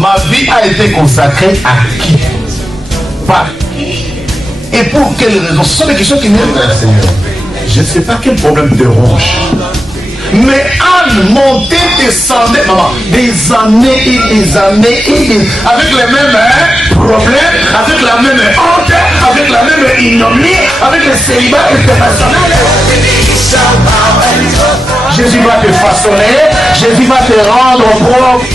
Ma vie a été consacrée à qui? Par qui? Et pour quelle raison? Ce sont des questions qui viennent vers le Seigneur. Je ne sais pas quel problème te ronge. Mais Anne montait, descendait, maman, des années et des années et des... avec les mêmes problèmes, avec la même honte, avec la même ignominie, avec le célibat international. Jésus va te façonner, Jésus va te rendre propre.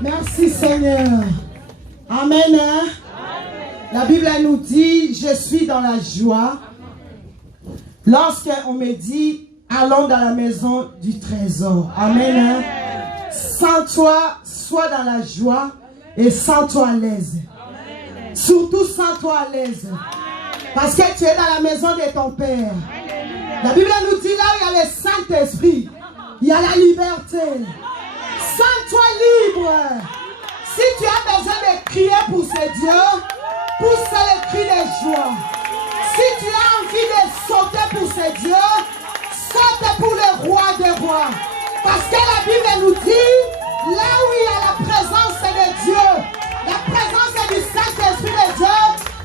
Merci Seigneur. Amen. La Bible nous dit, je suis dans la joie. Lorsqu'on me dit, allons dans la maison du trésor. Amen. Sans toi, sois dans la joie et sens-toi à l'aise. Surtout sens-toi à l'aise. Parce que tu es dans la maison de ton Père. La Bible nous dit, là où il y a le Saint-Esprit, il y a la liberté. Sens-toi libre. Si tu as besoin de crier pour ce Dieu, pousse le cri de joie. Si tu as envie de sauter pour ce Dieu, saute pour le roi des rois. Parce que la Bible nous dit, là où il y a la présence de Dieu, la présence du Saint-Esprit de Dieu,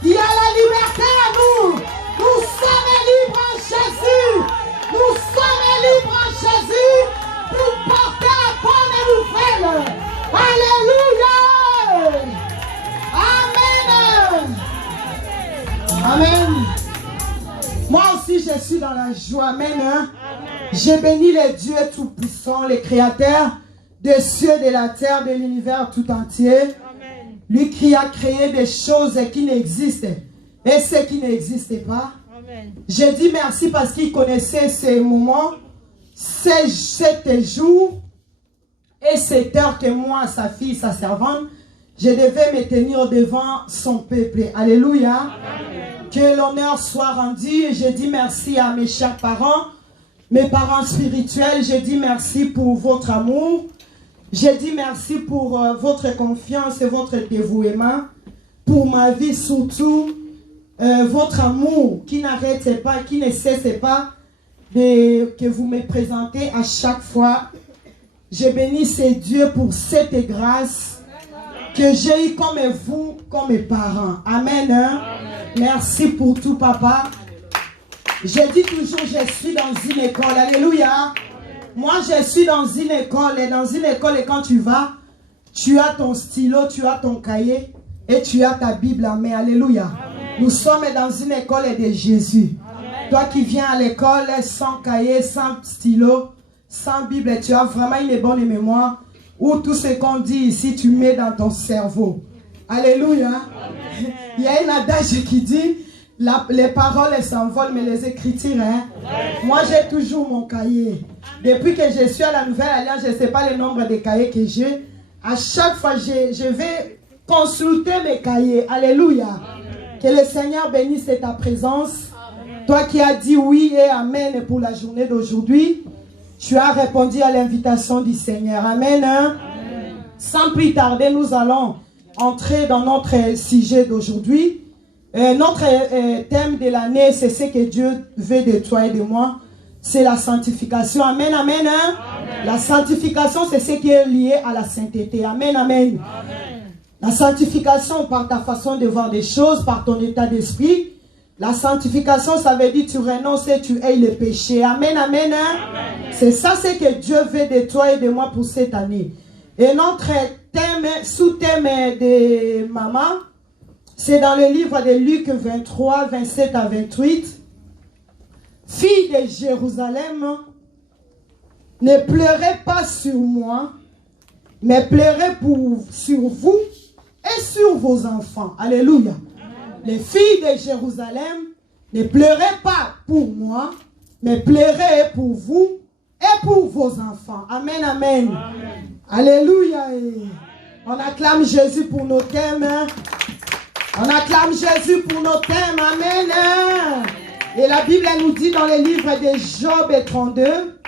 il y a la liberté à nous. Nous sommes libres en Jésus. Nous sommes libres en Jésus pour porter la bonne nouvelle. Alléluia. Amen. Amen. Moi aussi je suis dans la joie. Amen. J'ai béni le Dieu Tout-Puissant, le Créateur des cieux, de la terre, de l'univers tout entier. Amen. Lui qui a créé des choses qui n'existent et ce qui n'existait pas. Amen. Je dis merci parce qu'il connaissait ces moments, ces jours et cette heure que moi, sa fille, sa servante, je devais me tenir devant son peuple. Alléluia. Amen. Que l'honneur soit rendu. Je dis merci à mes chers parents, mes parents spirituels. Je dis merci pour votre amour. Je dis merci pour votre confiance et votre dévouement. Pour ma vie surtout, votre amour qui n'arrête pas, qui ne cesse pas que vous me présentez à chaque fois. Je bénis ces dieux pour cette grâce que j'ai eu comme vous, comme mes parents. Amen. Amen. Merci pour tout, papa. Je dis toujours, je suis dans une école. Alléluia. Moi, je suis dans une école. Et dans une école, et quand tu vas, Tu as ton stylo, tu as ton cahier et tu as ta Bible en main. Alléluia. Amen. Nous sommes dans une école de Jésus. Amen. Toi qui viens à l'école sans cahier, sans stylo, sans Bible, tu as vraiment une bonne mémoire où tout ce qu'on dit ici, tu mets dans ton cerveau. Alléluia. Amen. Il y a un adage qui dit, les paroles s'envolent, mais les écritures, moi j'ai toujours mon cahier. Depuis que je suis à la Nouvelle Alliance, je ne sais pas le nombre de cahiers que j'ai. À chaque fois, je vais consulter mes cahiers. Alléluia. Amen. Que le Seigneur bénisse ta présence. Amen. Toi qui as dit oui et amen pour la journée d'aujourd'hui, tu as répondu à l'invitation du Seigneur. Amen. Amen. Sans plus tarder, nous allons entrer dans notre sujet d'aujourd'hui. Notre thème de l'année, c'est ce que Dieu veut de toi et de moi. C'est la sanctification. Amen, amen, hein? Amen. La sanctification, c'est ce qui est lié à la sainteté. Amen, amen. Amen. La sanctification par ta façon de voir des choses, par ton état d'esprit. La sanctification, ça veut dire tu renonces et tu hais le péché. Amen, amen, hein? Amen. C'est ça ce que Dieu veut de toi et de moi pour cette année. Et notre thème, sous-thème de maman, c'est dans le livre de Luc 23, 27 à 28. Fille de Jérusalem, ne pleurez pas sur moi, mais pleurez sur vous et sur vos enfants. Alléluia. Amen. Les filles de Jérusalem, ne pleurez pas pour moi, mais pleurez pour vous et pour vos enfants. Amen, amen. Amen. Alléluia. On acclame Jésus pour nos thèmes. On acclame Jésus pour nos thèmes. Amen. Et la Bible nous dit dans le livre de Job 32,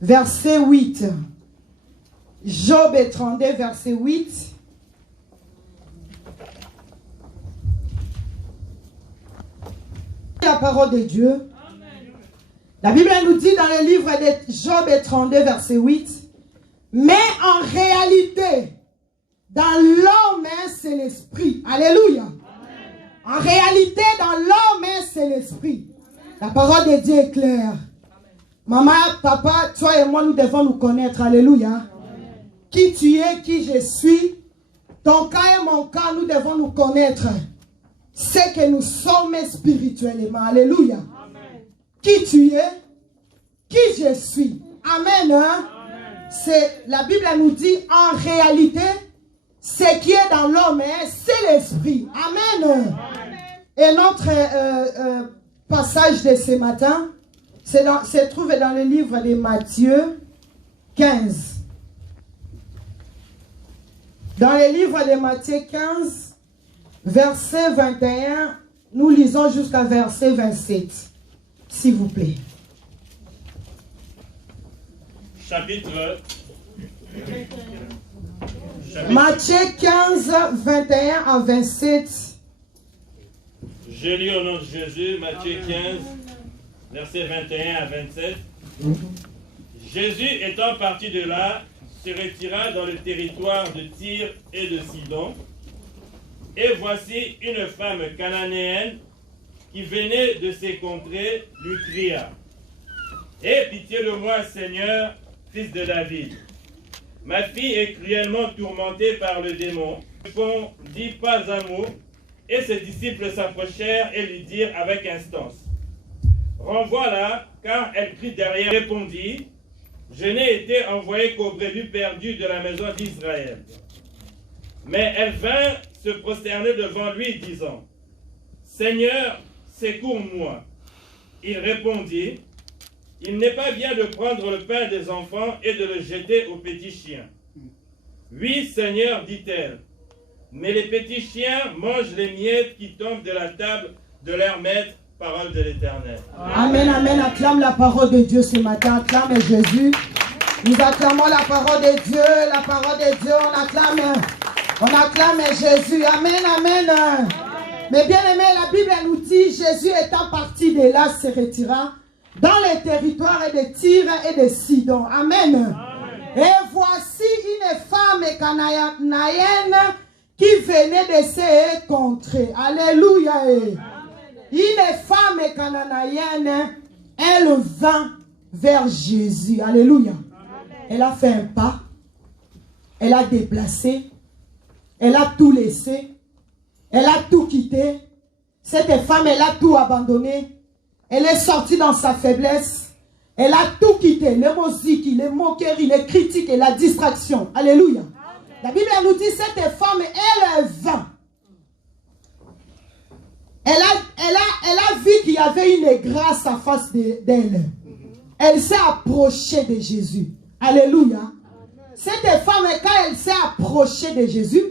verset 8. Job 32, verset 8. La parole de Dieu. La Bible nous dit dans le livre de Job 32, verset 8. Mais en réalité, dans l'homme, c'est l'esprit. Alléluia. En réalité, dans l'homme, c'est l'esprit. La parole de Dieu est claire. Maman, papa, toi et moi, nous devons nous connaître. Alléluia. Amen. Qui tu es, qui je suis. Ton cas et mon cas, nous devons nous connaître. C'est que nous sommes spirituellement. Alléluia. Amen. Qui tu es, qui je suis. Amen. Hein? C'est, la Bible nous dit, en réalité, ce qui est dans l'homme, c'est l'esprit. Amen. Amen. Et notre passage de ce matin se trouve dans le livre de Matthieu 15. Dans le livre de Matthieu 15, verset 21, nous lisons jusqu'à verset 27. S'il vous plaît. Chapitre Matthieu 15, 21 à 27. Je lis au nom de Jésus, Matthieu 15, versets 21 à 27. Jésus étant parti de là, se retira dans le territoire de Tyr et de Sidon. Et voici une femme cananéenne qui venait de ces contrées lui cria: Aie pitié de moi, Seigneur, fils de David. Ma fille est cruellement tourmentée par le démon. Il répondit pas un mot, et ses disciples s'approchèrent et lui dirent avec instance: Renvoie-la, car elle crie derrière. Elle répondit: Je n'ai été envoyé qu'aux brebis perdues de la maison d'Israël. Mais elle vint se prosterner devant lui, disant: Seigneur, secours-moi. Il répondit: Il n'est pas bien de prendre le pain des enfants et de le jeter aux petits chiens. Oui, Seigneur, dit-elle, mais les petits chiens mangent les miettes qui tombent de la table de leur maître. Parole de l'Éternel. Amen, amen. Acclame la parole de Dieu ce matin. Acclame Jésus. Nous acclamons la parole de Dieu. La parole de Dieu, on acclame Jésus. Amen, amen. Mais bien aimé, la Bible nous dit, Jésus étant parti de là, se retira dans les territoires de Tyr et de Sidon. Amen. Amen. Et voici une femme cananéenne qui venait de ces contrées. Alléluia. Une femme cananéenne, elle vint vers Jésus. Alléluia. Amen. Elle a fait un pas. elle a déplacé, elle a tout laissé, elle a tout quitté. Cette femme, elle a tout abandonné. Elle est sortie dans sa faiblesse. Elle a tout quitté. Les musiques, les moqueries, les critiques et la distraction. Alléluia. La Bible nous dit, cette femme, elle est vain. Elle a vu qu'il y avait une grâce en face d'elle. Elle s'est approchée de Jésus. Alléluia. Cette femme, quand elle s'est approchée de Jésus,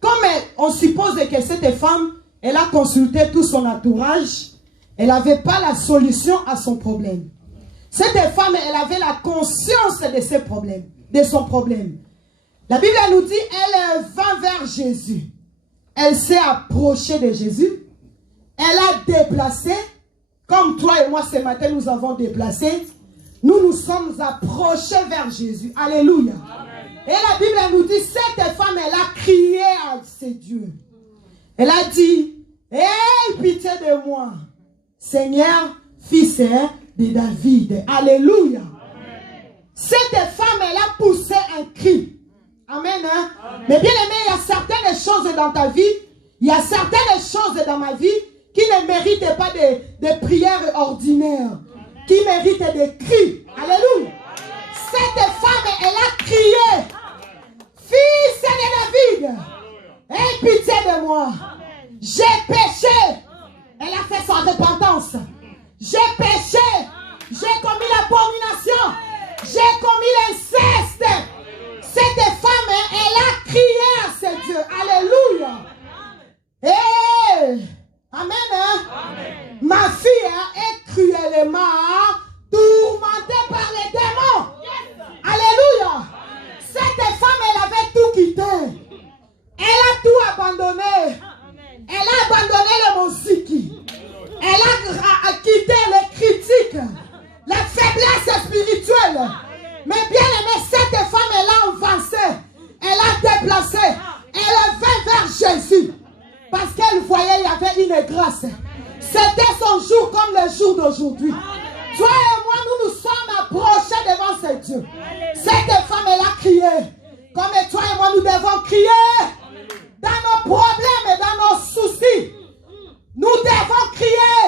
comme on suppose que cette femme, elle a consulté tout son entourage, elle n'avait pas la solution à son problème. Cette femme, elle avait la conscience de ses problèmes, de son problème. La Bible nous dit, elle vint vers Jésus. Elle s'est approchée de Jésus. Elle a déplacé, comme toi et moi ce matin nous avons déplacé. Nous nous sommes approchés vers Jésus. Alléluia. Amen. Et la Bible nous dit, cette femme, elle a crié à ses dieux. Elle a dit, aie pitié de moi, Seigneur, fils de David. Alléluia. Amen. Cette femme, elle a poussé un cri. Amen. Hein? Amen. Mais bien aimé, il y a certaines choses dans ta vie, il y a certaines choses dans ma vie qui ne méritent pas de prières ordinaires, qui méritent des cris. Alléluia. Cette femme, elle a crié, fils de David, aie pitié de moi. J'ai péché. Elle a fait sa repentance. J'ai péché. J'ai commis l'abomination. J'ai commis l'inceste. Cette femme, elle a crié à ses dieux. Alléluia. Et amen. Amen. Ma fille est cruellement tourmentée par les démons. Alléluia. Cette femme, elle avait tout quitté. Elle a tout abandonné. Elle a abandonné le musique. Elle a quitté les critiques, la faiblesse spirituelle. Mais bien aimé, cette femme, elle a avancé. Elle a déplacé. Elle vint vers Jésus. Parce qu'elle voyait, il y avait une grâce. C'était son jour comme le jour d'aujourd'hui. Toi et moi, nous nous sommes approchés devant ce Dieu. Cette femme, elle a crié. Comme toi et moi, nous devons crier. Dans nos problèmes et dans nos soucis, nous devons crier.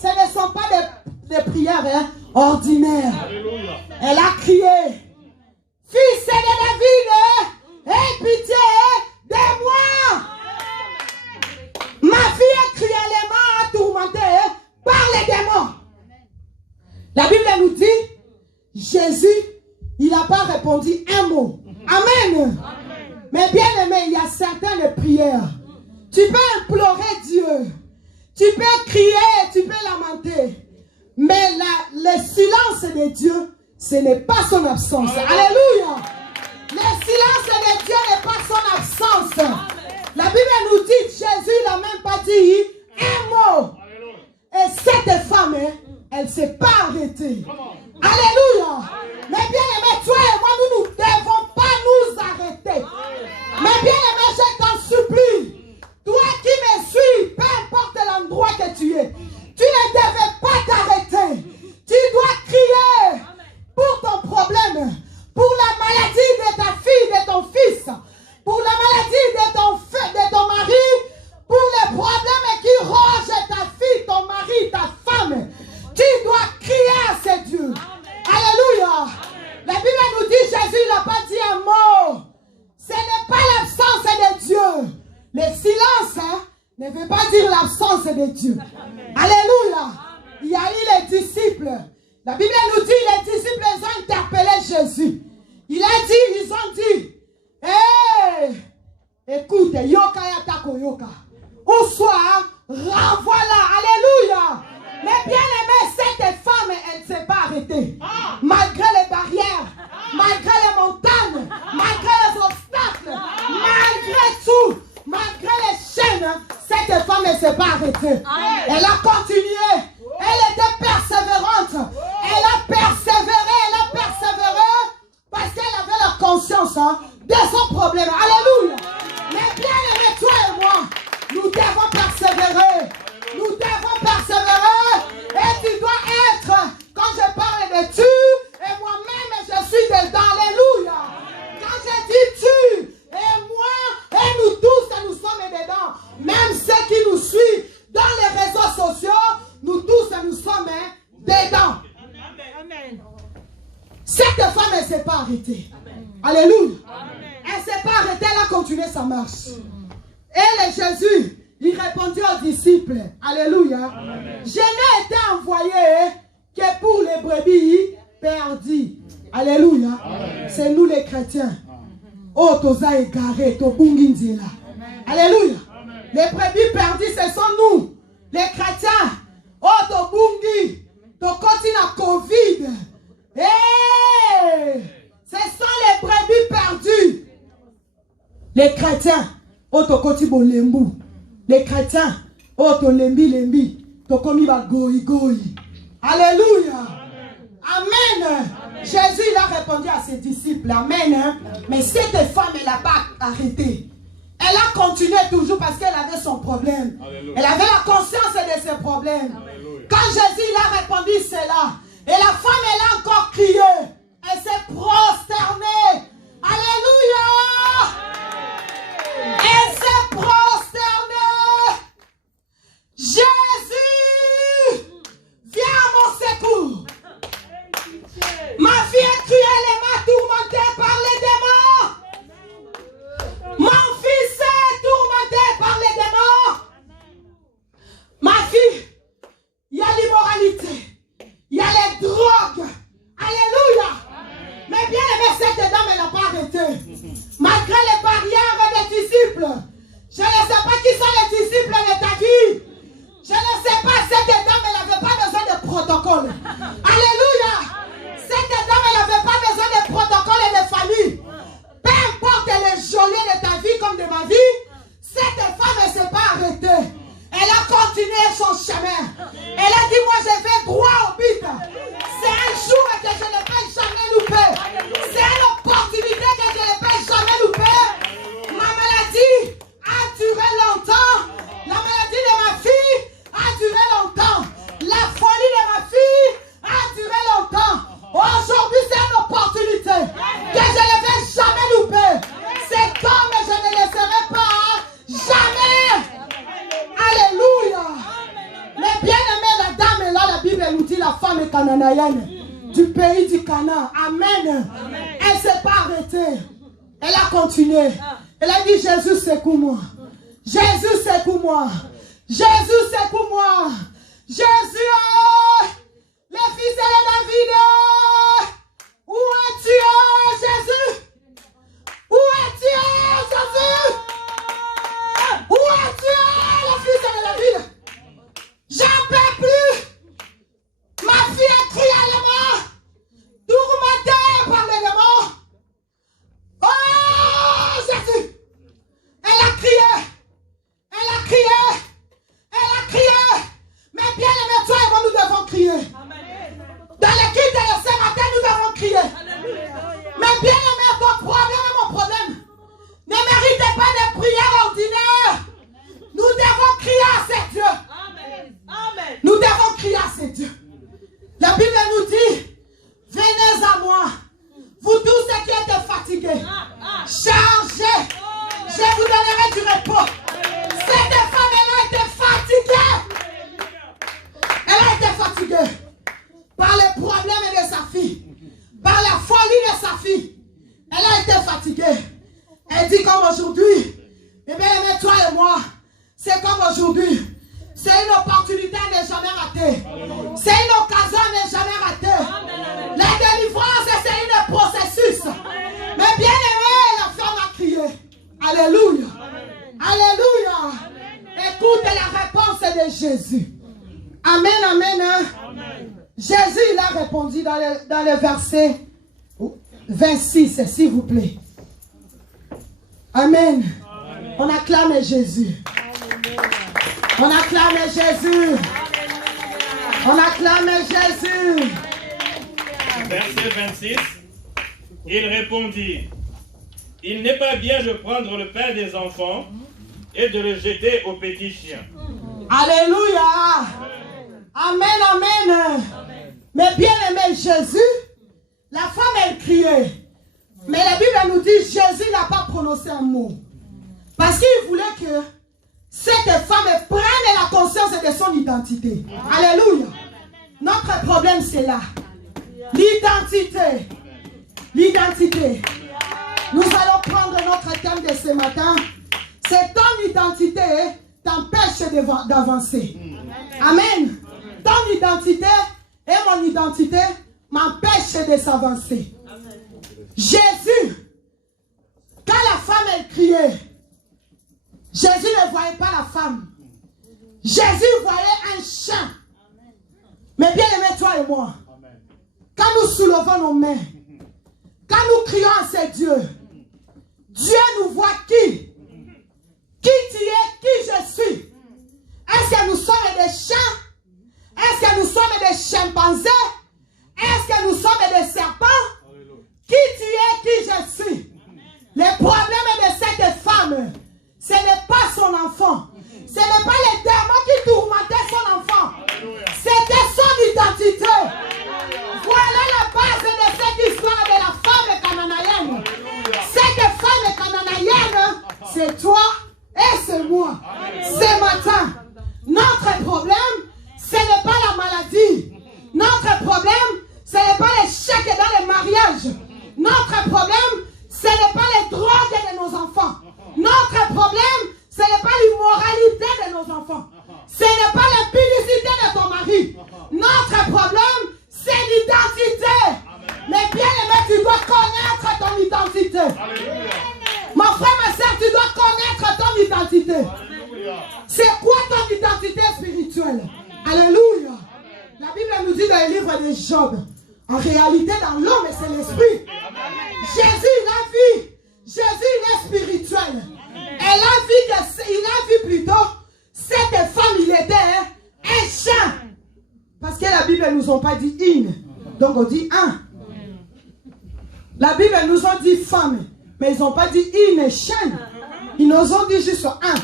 Ce ne sont pas des prières ordinaires. Alléluia. Elle a crié, fils de David, aie pitié de moi. Ma fille est cruellement tourmentée par les démons. La Bible nous dit, Jésus, il n'a pas répondu un mot. Amen. Mais bien aimé, il y a certaines prières. Tu peux implorer Dieu. Tu peux crier, tu peux lamenter. Mais le silence de Dieu, ce n'est pas son absence. Alléluia. Le silence de Dieu n'est pas son absence. La Bible nous dit, Jésus n'a même pas dit un mot. Et cette femme, elle ne s'est pas arrêtée. Alléluia. Mais bien aimé, toi et moi, nous ne devons pas nous arrêter. Mais bien aimé, je t'en supplie. Toi qui me suis, peu importe l'endroit que tu es, tu ne devais pas t'arrêter. Tu dois crier pour ton problème, pour la maladie de ta fille, de ton fils, pour la maladie de ton mari, pour les problèmes qui rongent ta fille, ton mari, ta femme. Tu dois crier à ces dieux. Alléluia. La Bible nous dit, Jésus n'a pas dit un mot. Ce n'est pas l'absence de Dieu. Le silence ne veut pas dire l'absence de Dieu. Alléluia. Il y a eu les disciples. La Bible nous dit, les disciples, ils ont interpellé Jésus. Ils ont dit, hey, écoute, yoka yatako yoka. Ou soit, renvoie-la. Alléluia. Mais bien aimé, cette femme, elle ne s'est pas arrêtée. Malgré les barrières, malgré les montagnes, malgré les obstacles, malgré tout, malgré les chaînes, cette femme ne s'est pas arrêtée. Elle a continué. Elle était persévérante. Elle a persévéré parce qu'elle avait la conscience de son problème. Alléluia. Mais bien aimé, toi et moi, nous devons persévérer. Nous devons persévérer. Et tu dois être, quand je parle de tu, et moi-même je suis dedans. Alléluia. Quand je dis tu, arrêté. Alléluia. Elle ne s'est pas arrêtée, elle a continué sa marche. Et Jésus, il répondit aux disciples. Alléluia. Je n'ai été envoyé que pour les brebis perdues. Alléluia. C'est nous les chrétiens. Oh, toza égaré, to bunginzela. Alléluia. Les brebis perdues, ce sont nous, les chrétiens. Oh, to bungi, to continue Covid. Hey! Ce sont les brebis perdues. Les chrétiens. Oh, to koti bo lembu. Les chrétiens. Oh, to lembi. To komi ba goi. Alléluia. Amen. Jésus, il a répondu à ses disciples. Amen. Mais cette femme, elle n'a pas arrêté. Elle a continué toujours parce qu'elle avait son problème. Alléluia. Elle avait la conscience de ses problèmes. Alléluia. Quand Jésus il a répondu cela, et la femme, elle a encore crié. Elle s'est prosternée. Alléluia. Elle s'est prosternée. Jésus, viens à mon secours. Ma fille est cruellement tourmentée par les démons. Mon fils est tourmenté par les démons. Ma fille, il y a l'immoralité. Il y a les drogues. Alléluia. Mais bien aimé, cette dame, elle n'a pas arrêté. Malgré les barrières des disciples. Je ne sais pas qui sont les disciples de ta vie. Je ne sais pas, cette dame, elle n'avait pas besoin de protocole. Alléluia. Cette dame, elle n'avait pas besoin de protocole et de famille. Peu importe les geôliers de ta vie comme de ma vie, cette femme, elle ne s'est pas arrêtée. Elle a continué son chemin. Elle a dit, moi je vais droit au but. C'est un jour que je ne vais jamais louper. C'est une opportunité que je ne vais jamais louper. Ma maladie a duré longtemps. La maladie de ma fille a duré longtemps. La folie de ma fille a duré longtemps. Aujourd'hui, c'est une opportunité que je ne vais jamais louper. C'est comme je ne laisserai pas. Jamais. Alléluia. Mais bien aimé, la dame est là, la Bible nous dit la femme est cananéenne du pays du Canaan. Amen. Elle ne s'est pas arrêtée. Elle a continué. Elle a dit, Jésus, secoue-moi. Jésus, secoue-moi. Jésus, secoue-moi. Jésus, le fils de David. Où es-tu, Jésus? Où es-tu, Jésus? Où es-tu, le fils de David? J'en peux plus. Ma fille est cruellement tourmentée par les démons. Oh, Jésus. Elle a crié. Elle a crié. Elle a crié. Mais bien aimé, toi et moi, nous devons crier. Dans l'équipe de ce matin, nous devons crier. Mais bien aimé, ton problème et mon problème ne méritent pas de prières ordinaires. Nous devons crier à ces dieux. Amen. Nous devons crier à ces dieux. La Bible nous dit, venez à moi, vous tous ceux qui êtes fatigués, chargés, je vous donnerai du repos. Cette femme, elle a été fatiguée. Elle a été fatiguée par les problèmes de sa fille, par la folie de sa fille. Elle a été fatiguée. Elle dit comme aujourd'hui, eh bien, toi et moi, c'est comme aujourd'hui. C'est une opportunité à ne jamais rater. C'est une occasion à ne jamais rater. La délivrance, c'est un processus. Mais bien aimé, la femme a crié. Alléluia. Alléluia. Écoute la réponse de Jésus. Amen, amen. Jésus, il a répondu dans le verset 26, s'il vous plaît. Amen. On acclame Jésus. On acclame Jésus. On acclame Jésus. Verset 26. Il répondit, il n'est pas bien de prendre le pain des enfants et de le jeter aux petits chiens. Alléluia. Amen, amen. Mais bien aimé Jésus, la femme elle criait. Mais la Bible nous dit Jésus n'a pas prononcé un mot. Parce qu'il voulait que cette femme prenne la conscience de son identité. Alléluia. Notre problème c'est là. L'identité. L'identité. Nous allons prendre notre thème de ce matin. C'est ton identité t'empêche d'avancer. Amen. Ton identité et mon identité m'empêchent de s'avancer. Jésus, quand la femme elle criait, Jésus ne voyait pas la femme. Jésus voyait un chien. Mais bien aimé, toi et moi, quand nous soulevons nos mains, quand nous crions à ces dieux, Dieu nous voit qui? Qui tu es, qui je suis? Est-ce que nous sommes des chiens? Est-ce que nous sommes des chimpanzés? Est-ce que nous sommes des serpents? Qui tu es, qui je suis? Le problème de cette femme, ce n'est pas son enfant. Ce n'est pas les démons qui tourmentaient son enfant. C'était son identité. Voilà la base de cette histoire de la femme cananéenne. Cette femme cananéenne, c'est toi et c'est moi. Ce matin, notre problème, ce n'est pas la maladie. Notre problème, ce n'est pas l'échec dans les mariages. Notre problème, ce n'est pas les drogues de nos enfants. Notre problème, ce n'est pas l'immoralité de nos enfants. Ce n'est pas l'impudicité de ton mari. Notre problème, c'est l'identité. Mais bien aimé, tu dois connaître ton identité. Mon frère, ma soeur, tu dois connaître ton identité. C'est quoi ton identité spirituelle? Alléluia. La Bible nous dit dans le livre de Job, en réalité, dans l'homme, c'est l'esprit. Jésus, il a vu. Jésus, il est spirituel. Il a vu plutôt, cette femme, il était un chien. Parce que la Bible ne nous a pas dit une. Donc on dit un. La Bible nous a dit femme. Mais ils n'ont pas dit une chienne. Ils nous ont dit juste un.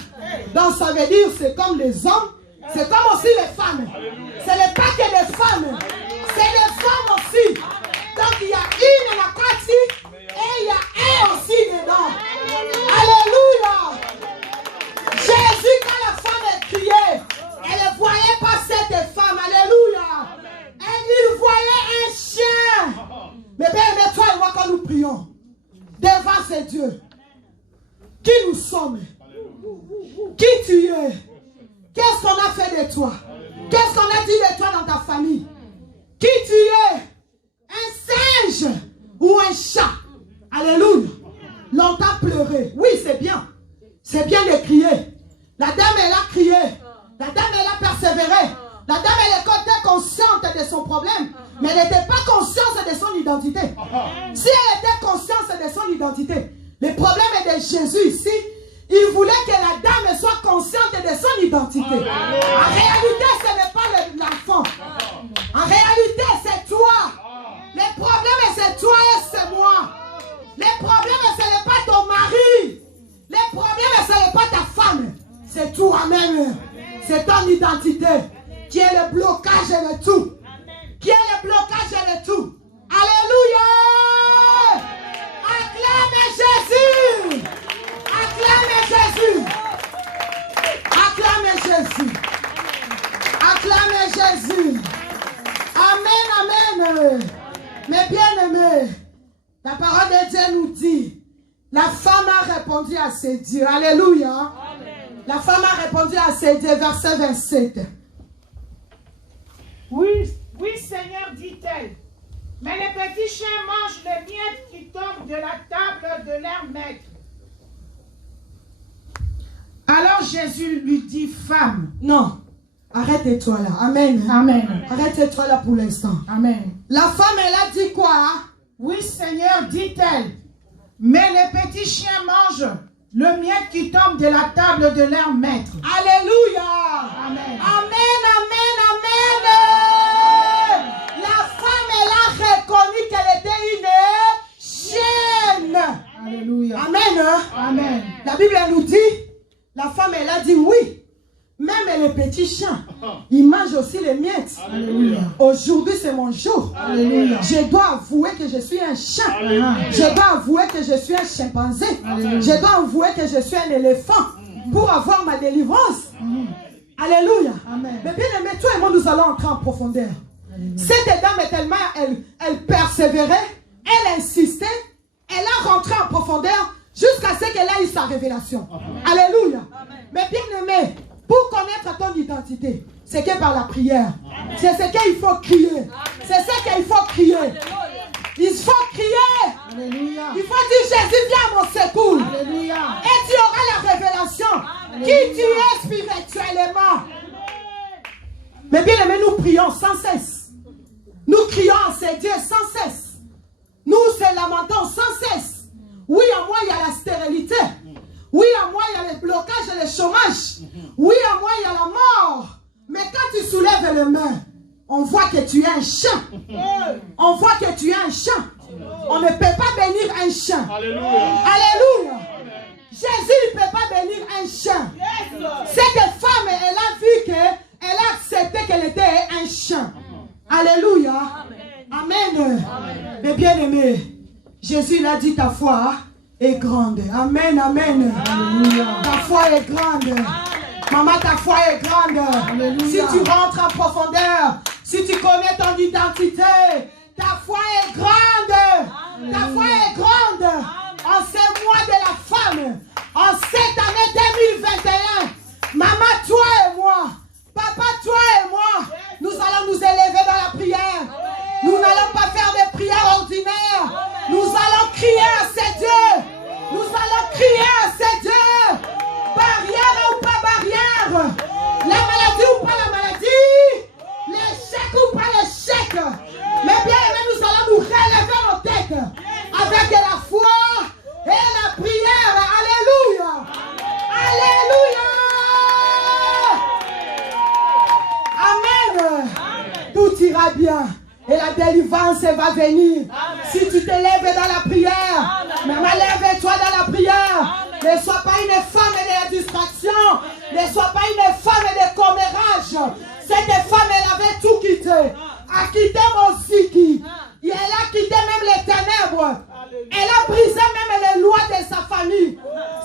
Donc ça veut dire c'est comme les hommes. C'est comme aussi les femmes. Ce n'est pas que les femmes. C'est les femmes aussi. Donc il y a une Nakati et il y a un aussi dedans. Alléluia. Jésus, quand la femme criait, elle ne voyait pas cette femme. Alléluia. Elle voyait un chien. Mais bien aimé, toi et moi, quand nous prions devant ces dieux, qui nous sommes? Qui tu es? Qu'est-ce qu'on a fait de toi? Qu'est-ce qu'on a dit de toi dans ta famille? Qui tu es? Un singe ou un chat? Alléluia. Longtemps pleuré. Oui, c'est bien. C'est bien de crier. La dame, elle a crié. La dame, elle a persévéré. La dame, elle était consciente de son problème. Mais elle n'était pas consciente de son identité. Si elle était consciente de son identité, le problème est de Jésus ici. Il voulait que la dame soit consciente de son identité. En réalité, ce n'est pas l'enfant. En réalité, c'est toi. Le problème, c'est toi et c'est moi. Le problème, ce n'est pas ton mari. Le problème, ce n'est pas ta femme. C'est toi-même. C'est ton identité qui est le blocage de tout. Qui est le blocage de tout. Alléluia. Acclame Jésus. Acclame Jésus. Acclame Jésus. Acclame Jésus. Amen, amen. Mais bien aimé, la parole de Dieu nous dit, la femme a répondu à ses dieux. Alléluia. Amen. La femme a répondu à ses dieux, verset 27. Oui, Seigneur, dit-elle. Mais les petits chiens mangent les miettes qui tombent de la table de leur maître. Alors Jésus lui dit, femme. Non, arrête-toi là. Amen. Amen. Arrête-toi là pour l'instant. Amen. La femme, elle a dit quoi? Oui, Seigneur, dit-elle. Mais les petits chiens mangent le miette qui tombe de la table de leur maître. Alléluia. Amen. Amen, amen, amen. La femme, elle a reconnu qu'elle était une chienne. Alléluia. Amen. Amen. La Bible nous dit, la femme, elle a dit oui. Même les petits chiens, ils mangent aussi les miettes. Alléluia. Aujourd'hui, c'est mon jour. Alléluia. Je dois avouer que je suis un chien. Alléluia. Je dois avouer que je suis un chimpanzé. Alléluia. Je dois avouer que je suis un éléphant pour avoir ma délivrance. Alléluia. Amen. Mais bien aimé, toi et moi, nous allons entrer en profondeur. Cette dame est tellement, elle persévérait, elle insistait, elle a rentré en profondeur jusqu'à ce qu'elle ait eu sa révélation. Alléluia. Mais bien aimé, pour connaître ton identité, c'est que par la prière. C'est ce qu'il faut crier. C'est ce qu'il faut crier. Il faut crier. Alléluia. Il faut dire Jésus, viens à mon secours. Alléluia. Et tu auras la révélation. Qui tu es spirituellement. Mais bien aimé, nous prions sans cesse. Nous crions à ces dieux sans cesse. Nous se lamentons sans cesse. Oui, en moi, il y a la stérilité. Oui, en moi, il y a le blocage et le chômage. Oui, en moi, il y a la mort. Mais quand tu soulèves les mains, on voit que tu es un chien. On voit que tu es un chien. On ne peut pas bénir un chien. Alléluia. Alléluia. Jésus ne peut pas bénir un chien. Cette femme, elle a vu qu'elle a accepté qu'elle était un chien. Alléluia. Amen. Mais bien aimé, Jésus l'a dit, ta foi est grande. Amen, amen. Alléluia. Ta foi est grande. Maman, ta foi est grande. Alléluia. Si tu rentres en profondeur, si tu connais ton identité, ta foi est grande. Ta foi est grande. En ces mois de la femme, en cette année 2021, maman, toi et moi, papa, toi et moi, nous allons nous élever dans la prière. Nous n'allons pas faire des prières ordinaires. Nous allons crier à ces dieux. Nous allons crier à ces dieux. Barrière ou pas barrière. La maladie ou pas la maladie. L'échec ou pas l'échec. Mais bien aimé, nous allons nous relever nos têtes. Avec la foi et la prière. Alléluia. Alléluia. Amen. Tout ira bien. Et la délivrance va venir. Si tu te lèves dans la prière, maman, lève-toi dans la prière. Ne sois pas une femme de distraction. Ne sois pas une femme de commérage. Cette femme, elle avait tout quitté. A quitté Mosiki. Et elle a quitté même les ténèbres. Elle a brisé même les lois de sa famille.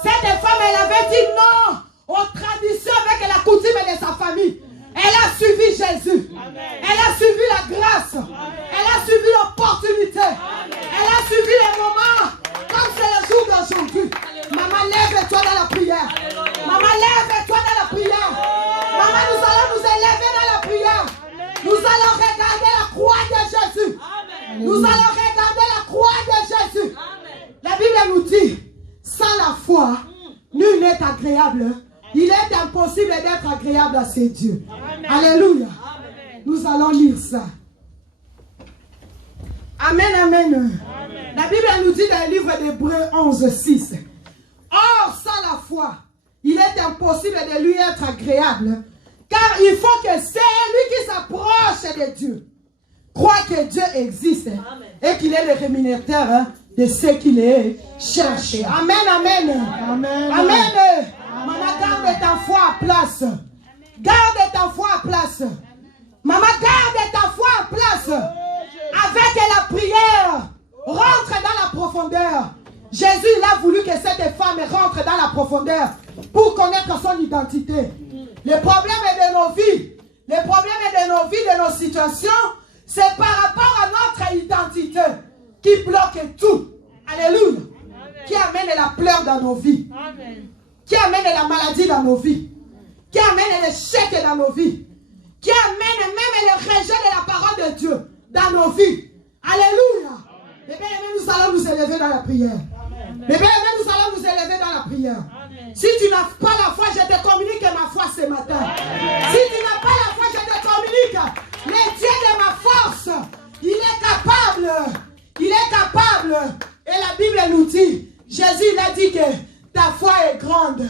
Cette femme, elle avait dit non aux traditions avec la coutume de sa famille. Elle a suivi Jésus. Elle a suivi la grâce. Elle a suivi l'opportunité. Elle a suivi les moments comme c'est le jour d'aujourd'hui. Maman, lève-toi dans la prière. Maman, lève-toi dans la prière. Maman, nous allons nous élever dans la prière. Nous allons regarder la croix de Jésus. Nous allons regarder la croix de Jésus. La Bible nous dit, sans la foi, nul n'est agréable. Il est impossible d'être agréable à ces dieux. Alléluia. Nous allons lire ça. Amen, amen. La Bible nous dit dans le livre d'Hébreux 11, 6. Or, sans la foi, il est impossible de lui être agréable. Car il faut que celui qui s'approche de Dieu croit que Dieu existe et qu'il est le rémunérateur de ceux qui les cherchent. Amen, amen. Amen. Amen. Maman, garde ta foi à place. Garde ta foi à place. Maman, garde ta foi à place. Avec la prière, rentre dans la profondeur. Jésus, il a voulu que cette femme rentre dans la profondeur pour connaître son identité. Le problème de nos vies, le problème de nos vies, de nos situations, c'est par rapport à notre identité qui bloque tout. Alléluia. Qui amène la pleurs dans nos vies. Amen. Qui amène la maladie dans nos vies, qui amène l'échec dans nos vies, qui amène même le rejet de la parole de Dieu dans nos vies. Alléluia. Mais bien aimé, nous allons nous élever dans la prière. Mais bien aimé, nous allons nous élever dans la prière. Si tu n'as pas la foi, je te communique ma foi ce matin. Si tu n'as pas la foi, je te communique le Dieu de ma force. Il est capable. Il est capable. Et la Bible nous dit, Jésus il a dit que ta foi est grande.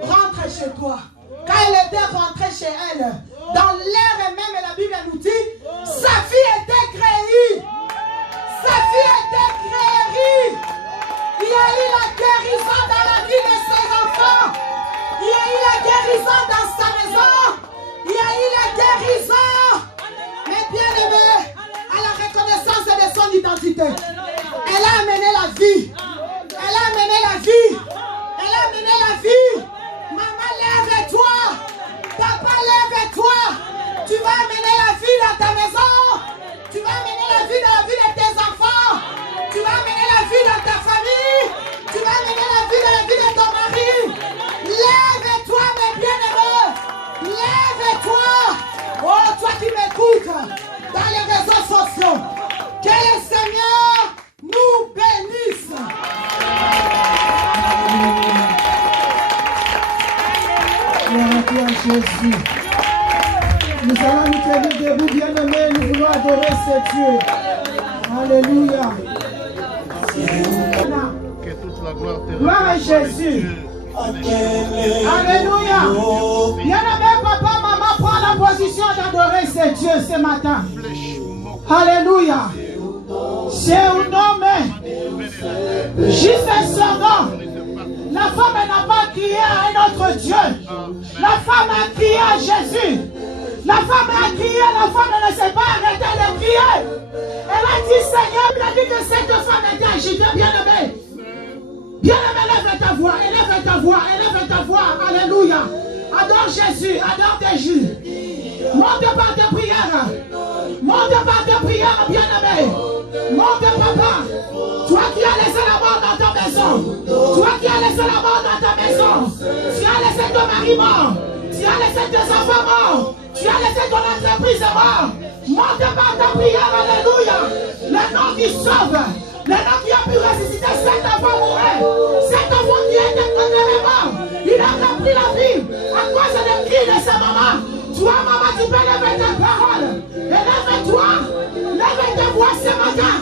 Rentre chez toi. Quand elle était rentrée chez elle, dans l'air même, la Bible nous dit, sa fille était guérie. Sa fille était guérie. Il y a eu la guérison dans la vie de ses enfants. Il y a eu la guérison dans sa maison. Il y a eu la guérison. Mais bien aimé, à la reconnaissance de son identité, elle a amené la vie. Elle a amené la vie. Elle a amené la vie. Maman, lève-toi. Papa, lève-toi. Tu vas amener la vie dans ta maison. Tu vas amener la vie dans la vie de tes enfants. Tu Jésus. Nous allons nous tenir debout, bien-aimés. Nous voulons adorer ce Dieu. Alléluia. Gloire à Jésus. Alléluia. Bien-aimé, papa, maman, prends la position d'adorer ce Dieu ce matin. Alléluia. C'est un homme. Juste un second. La femme n'a pas crié à un autre Dieu. La femme a crié à Jésus. La femme a crié, la femme ne s'est pas arrêtée de crier. Elle a dit, Seigneur, il a dit que cette femme était agitée, bien-aimée. Bien-aimée, élève ta voix, élève ta voix, élève ta voix. Alléluia. Adore Jésus, adore Jésus. Monte par tes prières. Monte par tes prières, bien-aimé. Monte, papa. Toi qui as laissé la mort dans ta maison. Toi qui as laissé la mort dans ta maison. Tu as laissé ton mari mort. Tu as laissé tes enfants morts. Tu as laissé ton entreprise mort. Monte par ta prière, alléluia. Le nom qui sauve. Le nom qui a pu ressusciter cet enfant mourait. Cet enfant qui était condamné mort. Il a repris la vie à cause des cris de sa maman. Toi, maman, tu peux lever tes paroles. Lève-toi. Lève ta voix ce matin.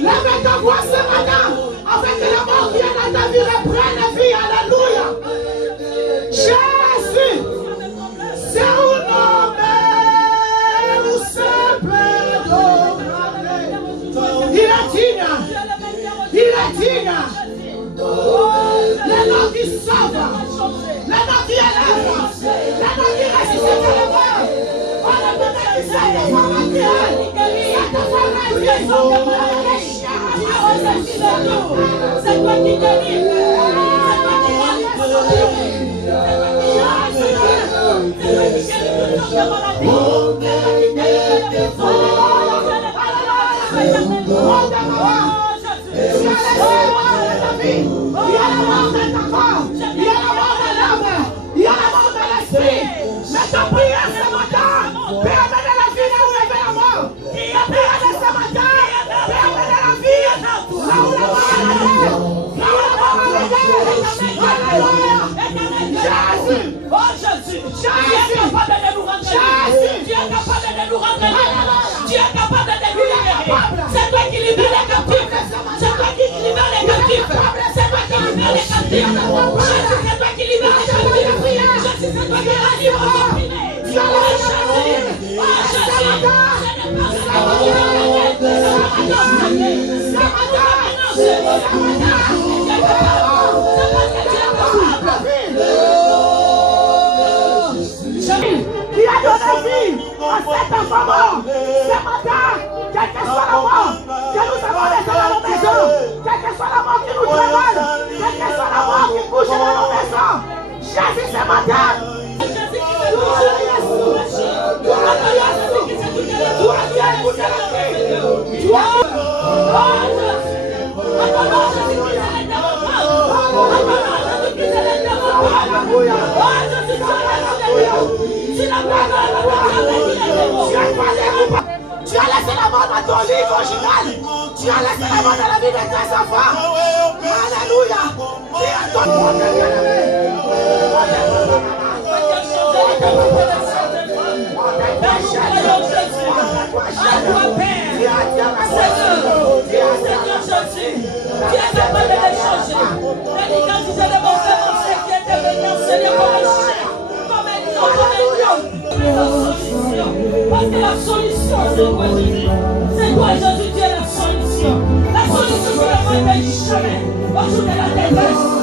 Lève ta voix ce matin. Afin que la mort qui est dans ta vie reprenne vie. Alléluia. Jésus. C'est un homme. Nous sommes il est digne. Il est digne. Le nom qui sauve. Le nom qui élève. Le nom qui ressuscite le mort. On ne peut pas dire cette femme qui est. Cette femme qui est. C'est toi qui délivre. C'est toi qui rend les c'est toi qui libères les captifs. C'est toi qui libères les captifs. C'est toi qui libères les captifs. C'est toi qui libères les captifs. C'est toi qui ranime les opprimés. Qui a donné vie à cet enfant mort ce matin, quelle que soit la mort que nous avons laissée dans nos maisons, quelle que soit la mort qui nous travaille, quelle que soit la mort qui bouge dans nos maisons, Jésus ce matin, Jésus qui fait toi qui as écouté la vie, toi tu as laissé la mort dans ton lit conjugal. Tu as laissé la mort dans la vie de tes enfants. Alléluia. Tu as ton monde bien-aimé. Parce que la solution, c'est quoi Jésus? C'est toi Jésus, tu es la solution. La solution, c'est le moyen du chemin. Au jour de la détresse.